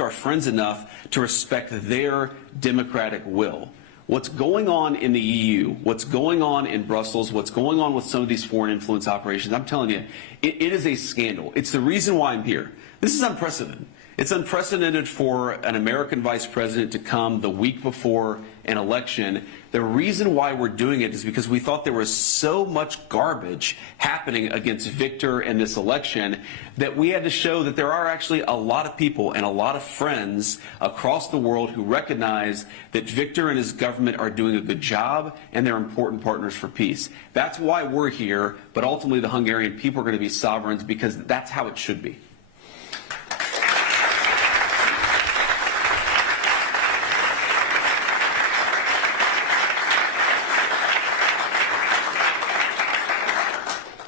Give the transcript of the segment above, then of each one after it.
respect our friends enough to respect their democratic will. What's going on in the EU, what's going on in Brussels, what's going on with some of these foreign influence operations, I'm telling you, it is a scandal. It's the reason why I'm here. This is unprecedented. It's unprecedented for an American vice president to come the week before an election. The reason why we're doing it is because we thought there was so much garbage happening against Victor in this election that we had to show that there are actually a lot of people and a lot of friends across the world who recognize that Victor and his government are doing a good job and they're important partners for peace. That's why we're here, but ultimately the Hungarian people are going to be sovereigns because that's how it should be.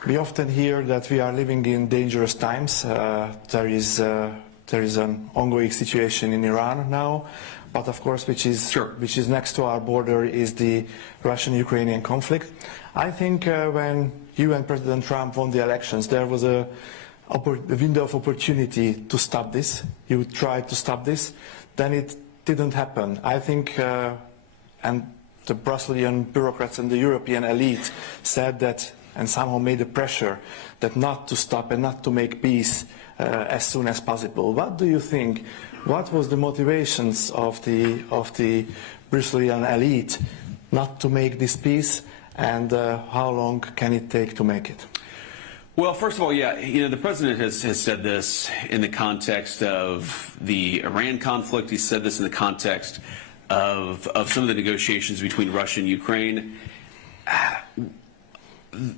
We often hear that we are living in dangerous times. There is an ongoing situation in Iran now, but of course, which is next to our border is the Russian-Ukrainian conflict. I think when you and President Trump won the elections, there was a window of opportunity to stop this. You tried to stop this, then it didn't happen. I think, and the Brusselian bureaucrats and the European elite said that, and somehow made a pressure that not to stop and not to make peace as soon as possible. What do you think? What was the motivations of the Brusselian elite not to make this peace, and how long can it take to make it? Well, first of all, yeah, the president has said this in the context of the Iran conflict. He said this in the context of some of the negotiations between Russia and Ukraine.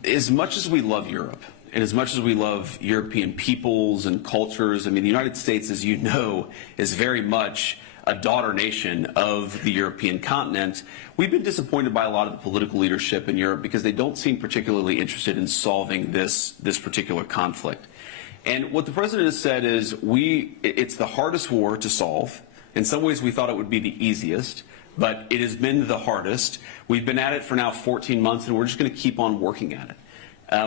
As much as we love Europe, and as much as we love European peoples and cultures, I mean, the United States, as you know, is very much a daughter nation of the European continent. We've been disappointed by a lot of the political leadership in Europe because they don't seem particularly interested in solving this particular conflict. And what the president has said is it's the hardest war to solve. In some ways, we thought it would be the easiest, but it has been the hardest. We've been at it for now 14 months, and we're just going to keep on working at it.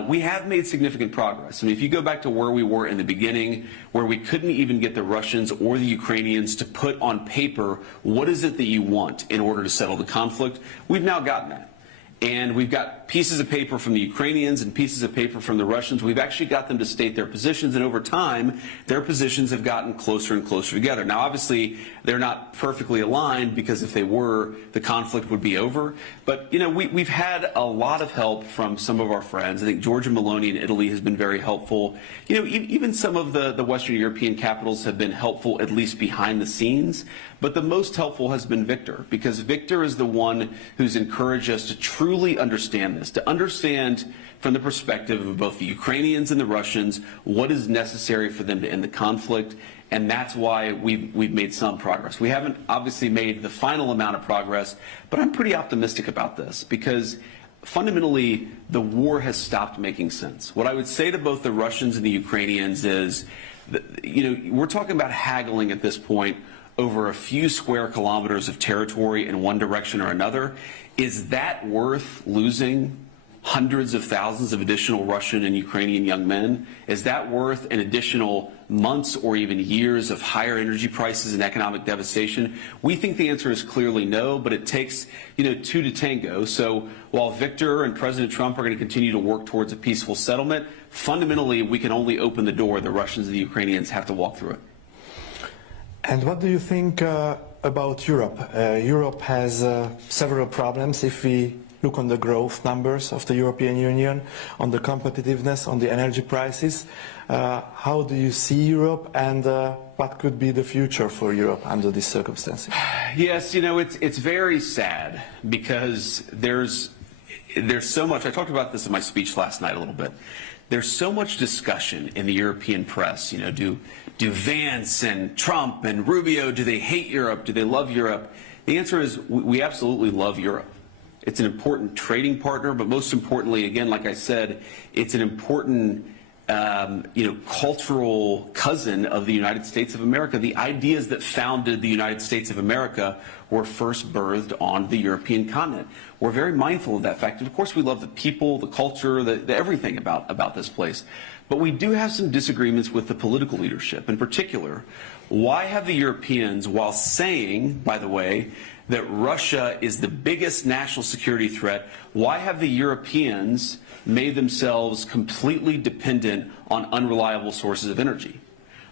We have made significant progress. I mean, if you go back to where we were in the beginning, where we couldn't even get the Russians or the Ukrainians to put on paper what is it that you want in order to settle the conflict, we've now gotten that. And we've got pieces of paper from the Ukrainians and pieces of paper from the Russians. We've actually got them to state their positions, and over time, their positions have gotten closer and closer together. Now, obviously, they're not perfectly aligned, because if they were, the conflict would be over. But, we've had a lot of help from some of our friends. I think Giorgia Meloni in Italy has been very helpful. Even some of the Western European capitals have been helpful, at least behind the scenes. But the most helpful has been Victor, because Victor is the one who's encouraged us to truly understand this, to understand from the perspective of both the Ukrainians and the Russians what is necessary for them to end the conflict, and that's why we've made some progress. We haven't obviously made the final amount of progress, but I'm pretty optimistic about this, because fundamentally the war has stopped making sense. What I would say to both the Russians and the Ukrainians is that, we're talking about haggling at this point over a few square kilometers of territory in one direction or another. Is that worth losing hundreds of thousands of additional Russian and Ukrainian young men? Is that worth an additional months or even years of higher energy prices and economic devastation? We think the answer is clearly no, but it takes, two to tango. So while Victor and President Trump are going to continue to work towards a peaceful settlement, fundamentally we can only open the door. The Russians and the Ukrainians have to walk through it. And what do you think about Europe? Europe has several problems if we look on the growth numbers of the European Union, on the competitiveness, on the energy prices. How do you see Europe, and what could be the future for Europe under these circumstances? Yes, it's very sad, because there's so much. I talked about this in my speech last night a little bit. There's so much discussion in the European press. Do Vance and Trump and Rubio, do they hate Europe? Do they love Europe? The answer is we absolutely love Europe. It's an important trading partner, but most importantly, again, like I said, it's an important cultural cousin of the United States of America. The ideas that founded the United States of America were first birthed on the European continent. We're very mindful of that fact. And of course, we love the people, the culture, the everything about this place. But we do have some disagreements with the political leadership. In particular, why have the Europeans, while saying, by the way, that Russia is the biggest national security threat, why have the Europeans made themselves completely dependent on unreliable sources of energy?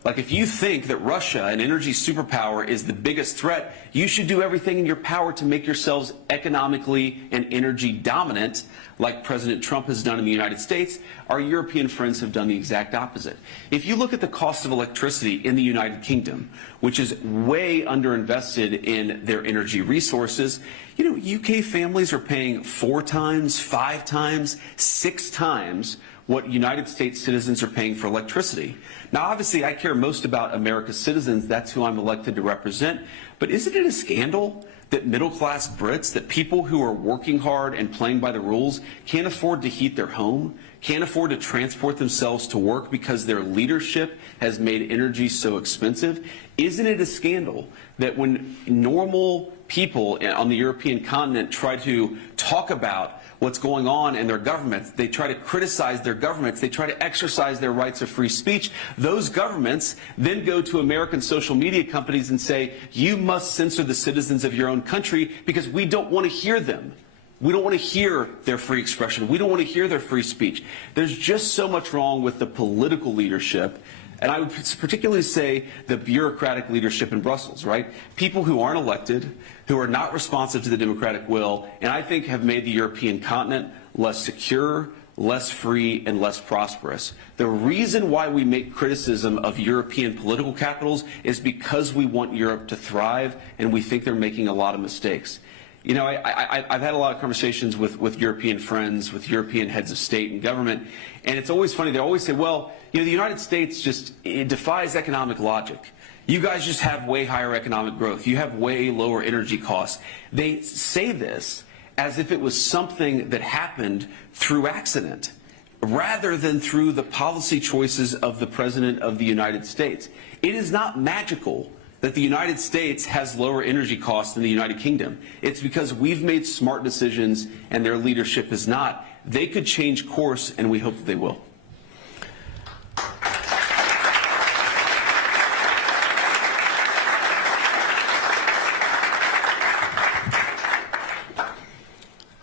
Like, if you think that Russia, an energy superpower, is the biggest threat, you should do everything in your power to make yourselves economically and energy dominant, like President Trump has done in the United States. Our European friends have done the exact opposite. If you look at the cost of electricity in the United Kingdom, which is way underinvested in their energy resources, you know, UK families are paying 4 times, 5 times, 6 times what United States citizens are paying for electricity. Now, obviously, I care most about America's citizens. That's who I'm elected to represent. But isn't it a scandal that middle-class Brits, that people who are working hard and playing by the rules, can't afford to heat their home, can't afford to transport themselves to work because their leadership has made energy so expensive? Isn't it a scandal that when normal people on the European continent try to talk about what's going on in their governments, they try to criticize their governments, they try to exercise their rights of free speech, those governments then go to American social media companies and say, you must censor the citizens of your own country because we don't want to hear them. We don't want to hear their free expression. We don't want to hear their free speech. There's just so much wrong with the political leadership. And I would particularly say the bureaucratic leadership in Brussels, right? People who aren't elected, who are not responsive to the democratic will, and I think have made the European continent less secure, less free, and less prosperous. The reason why we make criticism of European political capitals is because we want Europe to thrive, and we think they're making a lot of mistakes. You know, I've had a lot of conversations with European friends, with European heads of state and government, and it's always funny. They always say, well, you know, the United States it defies economic logic. You guys just have way higher economic growth. You have way lower energy costs. They say this as if it was something that happened through accident, rather than through the policy choices of the President of the United States. It is not magical that the United States has lower energy costs than the United Kingdom. It's because we've made smart decisions and their leadership is not. They could change course, and we hope that they will.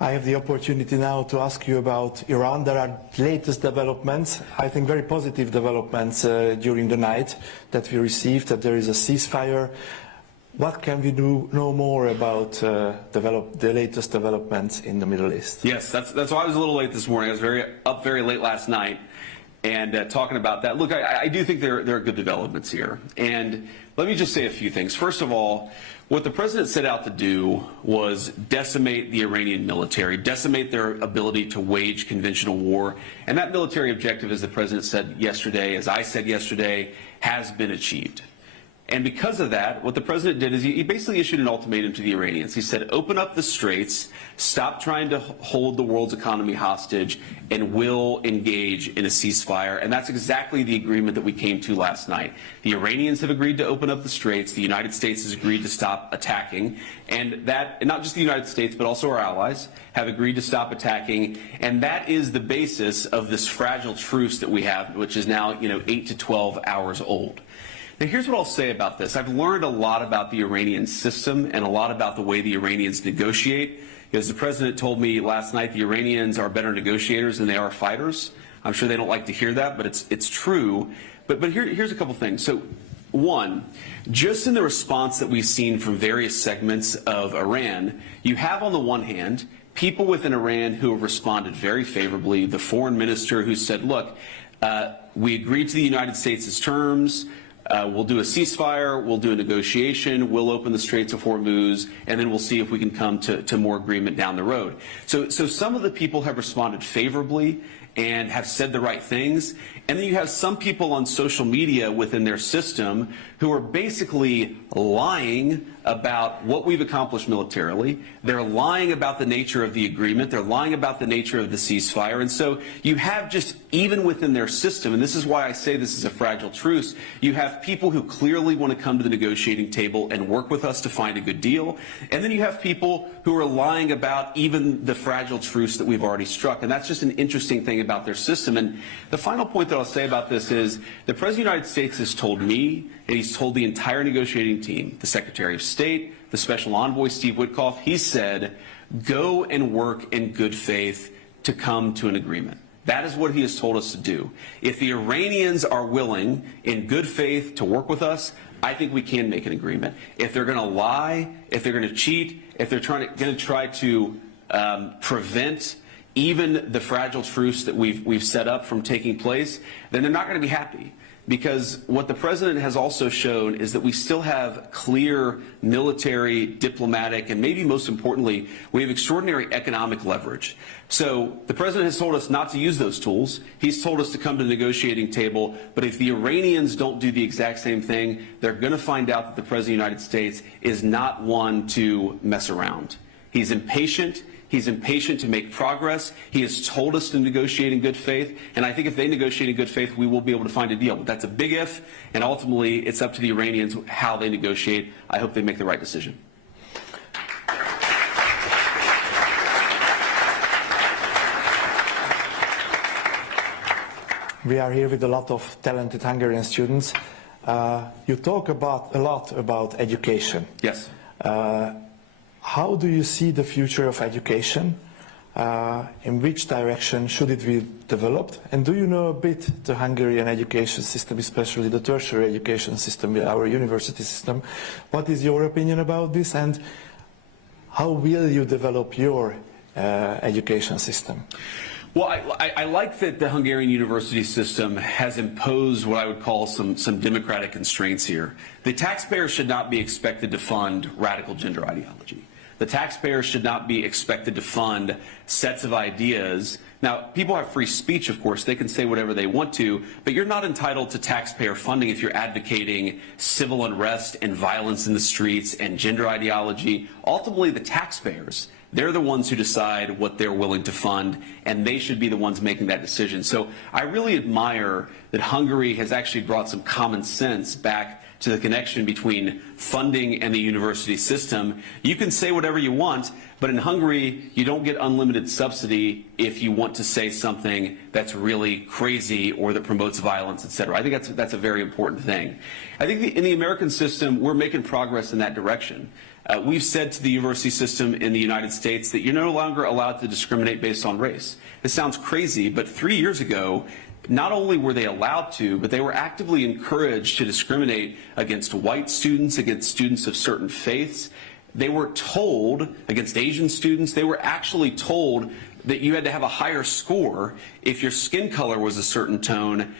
I have the opportunity now to ask you about Iran. There are latest developments, I think very positive developments during the night that we received, that there is a ceasefire. What can we know more about the latest developments in the Middle East? Yes, that's why I was a little late this morning. I was up very late last night and talking about that. Look, I do think there are good developments here. And let me just say a few things. First of all, what the president set out to do was decimate the Iranian military, decimate their ability to wage conventional war. And that military objective, as the president said yesterday, as I said yesterday, has been achieved. And because of that, what the president did is he basically issued an ultimatum to the Iranians. He said, open up the straits, stop trying to hold the world's economy hostage, and we'll engage in a ceasefire. And that's exactly the agreement that we came to last night. The Iranians have agreed to open up the straits. The United States has agreed to stop attacking. And not just the United States, but also our allies have agreed to stop attacking. And that is the basis of this fragile truce that we have, which is now, 8 to 12 hours old. Now, here's what I'll say about this. I've learned a lot about the Iranian system and a lot about the way the Iranians negotiate. As the president told me last night, the Iranians are better negotiators than they are fighters. I'm sure they don't like to hear that, but it's true. But here's a couple things. So, one, just in the response that we've seen from various segments of Iran, you have on the one hand people within Iran who have responded very favorably. The foreign minister who said, look, we agreed to the United States' terms. We'll do a ceasefire, we'll do a negotiation, we'll open the Straits of Hormuz, and then we'll see if we can come to more agreement down the road. So some of the people have responded favorably and have said the right things. And then you have some people on social media within their system who are basically lying about what we've accomplished militarily. They're lying about the nature of the agreement. They're lying about the nature of the ceasefire. And so you have just, even within their system, and this is why I say this is a fragile truce, you have people who clearly want to come to the negotiating table and work with us to find a good deal. And then you have people who are lying about even the fragile truce that we've already struck. And that's just an interesting thing about their system. And the final point that I'll say about this is the President of the United States has told me, and he's he's told the entire negotiating team, the Secretary of State, the Special Envoy Steve Witkoff, he said, go and work in good faith to come to an agreement. That is what he has told us to do. If the Iranians are willing, in good faith, to work with us, I think we can make an agreement. If they're going to lie, if they're going to cheat, if they're going to try to prevent even the fragile truce that we've set up from taking place, then they're not going to be happy. Because what the president has also shown is that we still have clear military, diplomatic, and maybe most importantly, we have extraordinary economic leverage. So the president has told us not to use those tools. He's told us to come to the negotiating table. But if the Iranians don't do the exact same thing, they're going to find out that the president of the United States is not one to mess around. He's impatient. He's impatient to make progress. He has told us to negotiate in good faith, and I think if they negotiate in good faith, we will be able to find a deal. But that's a big if, and ultimately it's up to the Iranians how they negotiate. I hope they make the right decision. We are here with a lot of talented Hungarian students. You talk a lot about education. Yes. How do you see the future of education? In which direction should it be developed? And do you know a bit the Hungarian education system, especially the tertiary education system, our university system? What is your opinion about this, and how will you develop your education system? Well, I like that the Hungarian university system has imposed what I would call some democratic constraints here. The taxpayer should not be expected to fund radical gender ideology. The taxpayer should not be expected to fund sets of ideas. Now, people have free speech, of course. They can say whatever they want to, but you're not entitled to taxpayer funding if you're advocating civil unrest and violence in the streets and gender ideology. Ultimately, the taxpayers, they're the ones who decide what they're willing to fund, and they should be the ones making that decision. So I really admire that Hungary has actually brought some common sense back to the connection between funding and the university system. You can say whatever you want, but in Hungary, you don't get unlimited subsidy if you want to say something that's really crazy or that promotes violence, etc. I think that's a very important thing. I think in the American system, we're making progress in that direction. We've said to the university system in the United States that you're no longer allowed to discriminate based on race. This sounds crazy, but 3 years ago, not only were they allowed to, but they were actively encouraged to discriminate against white students, against students of certain faiths. They were told, against Asian students, they were actually told that you had to have a higher score if your skin color was a certain tone,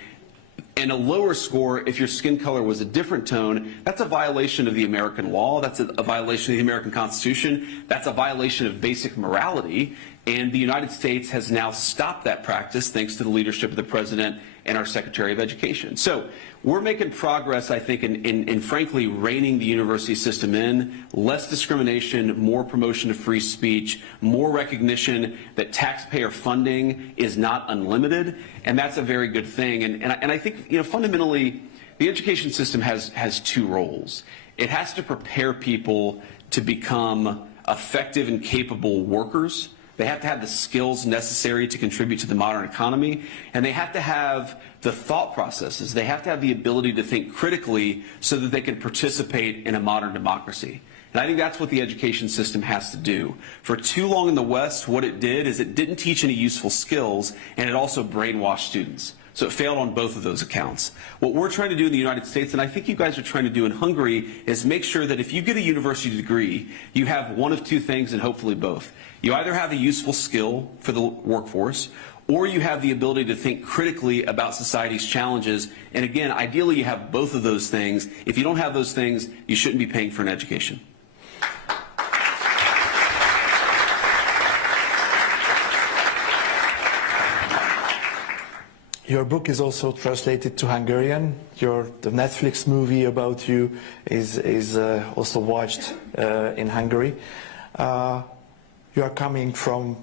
and a lower score if your skin color was a different tone. That's a violation of the American law. That's a violation of the American Constitution. That's a violation of basic morality. And the United States has now stopped that practice thanks to the leadership of the President and our Secretary of Education. So we're making progress, I think, in frankly reining the university system in. Less discrimination, more promotion of free speech, more recognition that taxpayer funding is not unlimited, and that's a very good thing. And I think, you know, fundamentally, the education system has two roles. It has to prepare people to become effective and capable workers. They have to have the skills necessary to contribute to the modern economy, and they have to have the thought processes. They have to have the ability to think critically so that they can participate in a modern democracy. And I think that's what the education system has to do. For too long in the West, what it did is it didn't teach any useful skills, and it also brainwashed students. So it failed on both of those accounts. What we're trying to do in the United States, and I think you guys are trying to do in Hungary, is make sure that if you get a university degree, you have one of two things, and hopefully both. You either have a useful skill for the workforce, or you have the ability to think critically about society's challenges. And again, ideally you have both of those things. If you don't have those things, you shouldn't be paying for an education. Your book is also translated to Hungarian. The Netflix movie about you is also watched in Hungary. You are coming from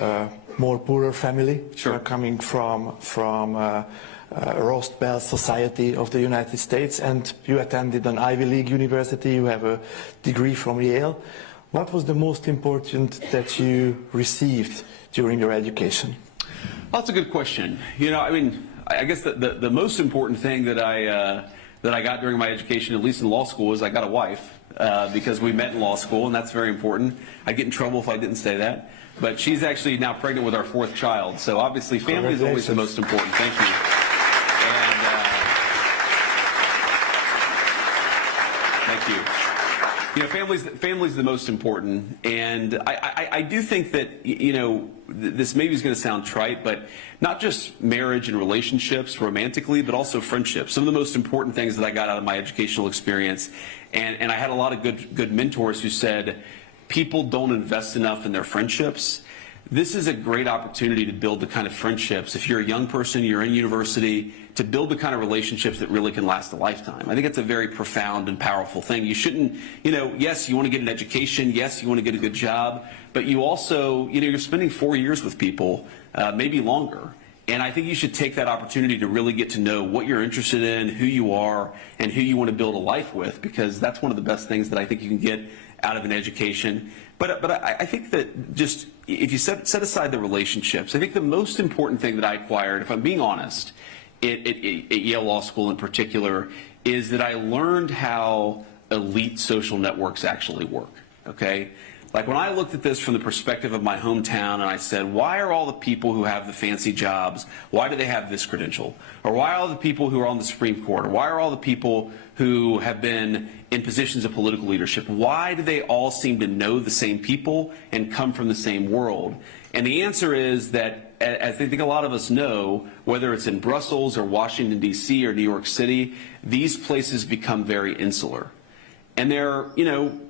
a more poorer family. Sure. You are coming from Rust Belt society of the United States, and you attended an Ivy League university. You have a degree from Yale. What was the most important that you received during your education? Well, that's a good question. You know, I mean, I guess the most important thing that that I got during my education, at least in law school, is I got a wife because we met in law school, and that's very important. I'd get in trouble if I didn't say that. But she's actually now pregnant with our 4th child. So obviously family is always the most important. Thank you. And thank you. You know, family's the most important, and I do think that, you know, this maybe is going to sound trite, but not just marriage and relationships romantically, but also friendships. Some of the most important things that I got out of my educational experience, and I had a lot of good mentors who said, people don't invest enough in their friendships. This is a great opportunity to build the kind of friendships, if you're a young person, you're in university, to build the kind of relationships that really can last a lifetime. I think it's a very profound and powerful thing. You shouldn't, you know, yes, you want to get an education, yes, you want to get a good job, but you also, you know, you're spending 4 years with people, maybe longer. And I think you should take that opportunity to really get to know what you're interested in, who you are, and who you want to build a life with, because that's one of the best things that I think you can get out of an education. But I think that just, if you set aside the relationships, I think the most important thing that I acquired, if I'm being honest, at Yale Law School in particular, is that I learned how elite social networks actually work, okay? Like when I looked at this from the perspective of my hometown and I said, why are all the people who have the fancy jobs, why do they have this credential? Or why are all the people who are on the Supreme Court? Or why are all the people who have been in positions of political leadership, why do they all seem to know the same people and come from the same world? And the answer is that, as I think a lot of us know, whether it's in Brussels or Washington, D.C. or New York City, these places become very insular. And they're, you know,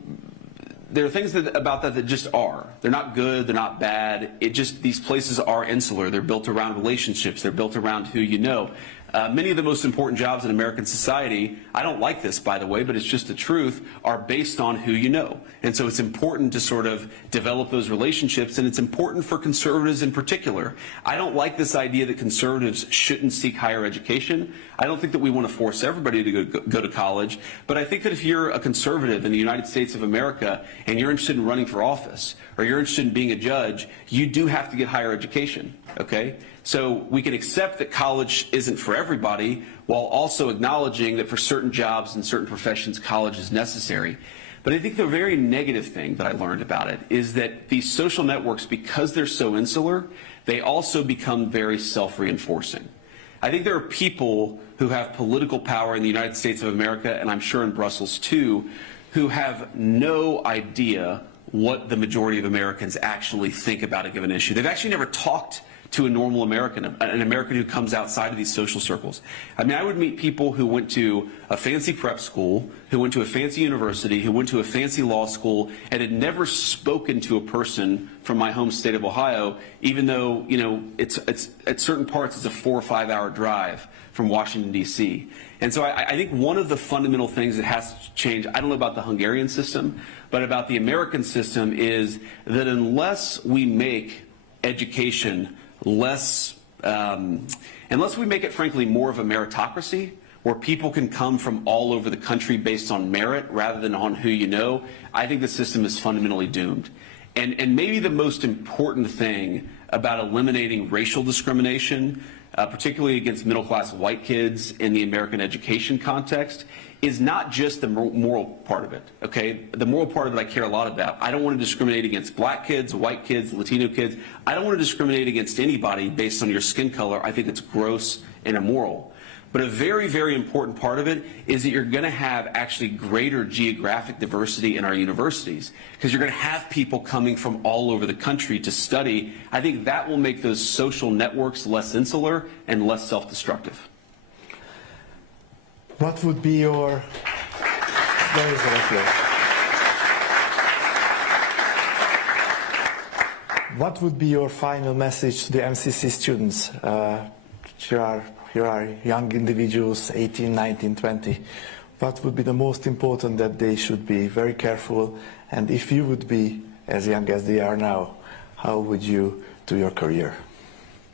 there are things about that just are. They're not good, they're not bad. It just, these places are insular. They're built around relationships. They're built around who you know. Many of the most important jobs in American society, I don't like this, by the way, but it's just the truth, are based on who you know. And so it's important to sort of develop those relationships, and it's important for conservatives in particular. I don't like this idea that conservatives shouldn't seek higher education. I don't think that we want to force everybody to go to college, but I think that if you're a conservative in the United States of America and you're interested in running for office, or you're interested in being a judge, you do have to get higher education, okay? So we can accept that college isn't for everybody while also acknowledging that for certain jobs and certain professions, college is necessary. But I think the very negative thing that I learned about it is that these social networks, because they're so insular, they also become very self-reinforcing. I think there are people who have political power in the United States of America, and I'm sure in Brussels too, who have no idea what the majority of Americans actually think about a given issue. They've actually never talked to a normal American, an American who comes outside of these social circles. I mean, I would meet people who went to a fancy prep school, who went to a fancy university, who went to a fancy law school, and had never spoken to a person from my home state of Ohio, even though, you know, it's at certain parts it's a 4 or 5 hour drive from Washington, D.C. And so I think one of the fundamental things that has to change, I don't know about the Hungarian system, but about the American system, is that unless we make education unless we make it, frankly, more of a meritocracy, where people can come from all over the country based on merit rather than on who you know, I think the system is fundamentally doomed. And maybe the most important thing about eliminating racial discrimination, particularly against middle-class white kids in the American education context, is not just the moral part of it, okay? The moral part of it I care a lot about. I don't want to discriminate against black kids, white kids, Latino kids. I don't want to discriminate against anybody based on your skin color. I think it's gross and immoral. But a very, very important part of it is that you're going to have actually greater geographic diversity in our universities, because you're going to have people coming from all over the country to study. I think that will make those social networks less insular and less self-destructive. What would be your... What would be your final message to the MCC students? Here are young individuals, 18, 19, 20. What would be the most important that they should be very careful? And if you would be as young as they are now, how would you do your career?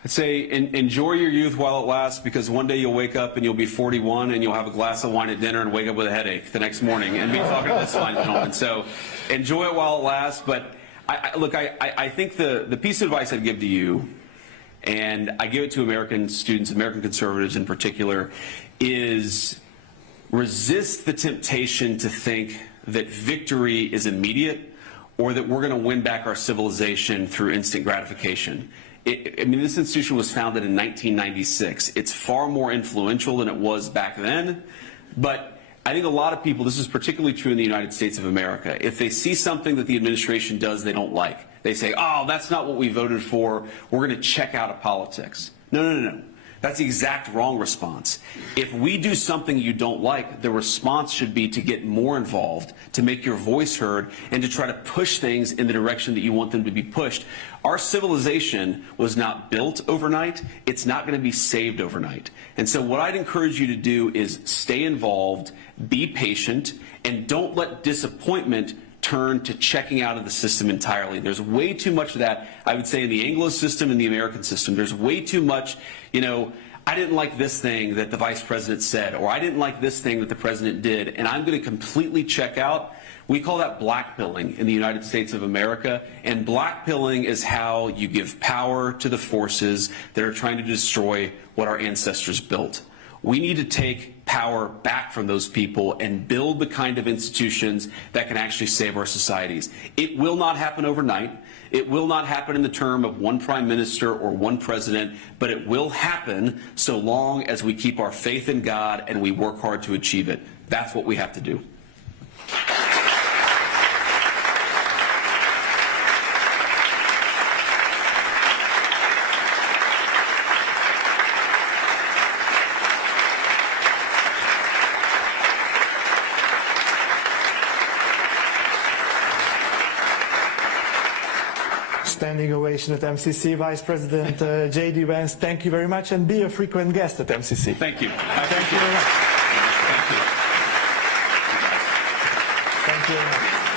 I'd say enjoy your youth while it lasts, because one day you'll wake up and you'll be 41 and you'll have a glass of wine at dinner and wake up with a headache the next morning and be talking to this fine gentleman. So enjoy it while it lasts. But I think the piece of advice I'd give to you, and I give it to American students, American conservatives in particular, is resist the temptation to think that victory is immediate or that we're going to win back our civilization through instant gratification. I mean, this institution was founded in 1996. It's far more influential than it was back then, but I think a lot of people, this is particularly true in the United States of America, if they see something that the administration does they don't like, they say, oh, that's not what we voted for, we're going to check out of politics. No. That's the exact wrong response. If we do something you don't like, the response should be to get more involved, to make your voice heard, and to try to push things in the direction that you want them to be pushed. Our civilization was not built overnight. It's not going to be saved overnight. And so what I'd encourage you to do is stay involved, be patient, and don't let disappointment turn to checking out of the system entirely. There's way too much of that, I would say, in the Anglo system and the American system. There's way too much, you know, I didn't like this thing that the vice president said, or I didn't like this thing that the president did, and I'm going to completely check out. We call that blackpilling in the United States of America, and blackpilling is how you give power to the forces that are trying to destroy what our ancestors built. We need to take power back from those people and build the kind of institutions that can actually save our societies. It will not happen overnight. It will not happen in the term of one prime minister or one president, but it will happen so long as we keep our faith in God and we work hard to achieve it. That's what we have to do. Standing ovation at MCC. Vice President J.D. Vance, thank you very much, and be a frequent guest at MCC. Thank you. Thank you very much. Thank you very much.